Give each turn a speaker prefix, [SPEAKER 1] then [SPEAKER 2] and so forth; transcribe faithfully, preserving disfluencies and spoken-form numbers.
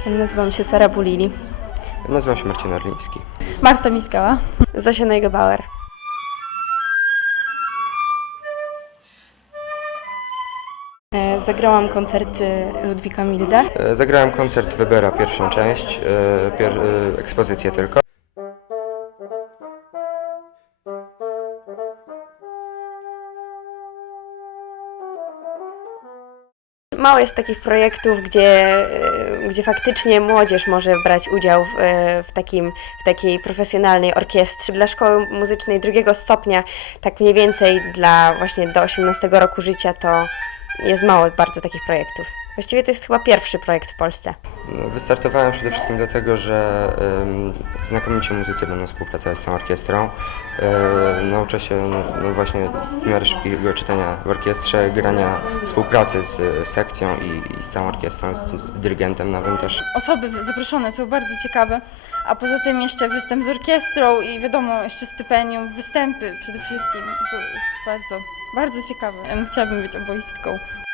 [SPEAKER 1] Nazywam się Sara Bulili.
[SPEAKER 2] Nazywam się Marcin Orliński.
[SPEAKER 3] Marta Miskała.
[SPEAKER 1] Zosia Neugebauer. E, Zagrałam koncerty Ludwika Milda.
[SPEAKER 2] E, Zagrałem koncert Webera, pierwszą część, e, pier, e, ekspozycję tylko.
[SPEAKER 1] Mało jest takich projektów, gdzie, e, gdzie faktycznie młodzież może brać udział w, e, w, takim, w takiej profesjonalnej orkiestrze. Dla szkoły muzycznej drugiego stopnia, tak mniej więcej dla właśnie do osiemnastego roku życia, to jest mało bardzo takich projektów. Właściwie to jest chyba pierwszy projekt w Polsce.
[SPEAKER 2] No, wystartowałem przede wszystkim dlatego, że um, znakomici muzycy będą współpracować z tą orkiestrą. E, nauczę się no, no właśnie w miarę szybkiego czytania w orkiestrze, grania, współpracy z e, sekcją i, i z całą orkiestrą, z, z dyrygentem nowym też.
[SPEAKER 3] Osoby zaproszone są bardzo ciekawe, a poza tym jeszcze występ z orkiestrą i wiadomo, jeszcze stypendium, występy przede wszystkim. To jest bardzo, bardzo ciekawe. Ja chciałabym być oboistką.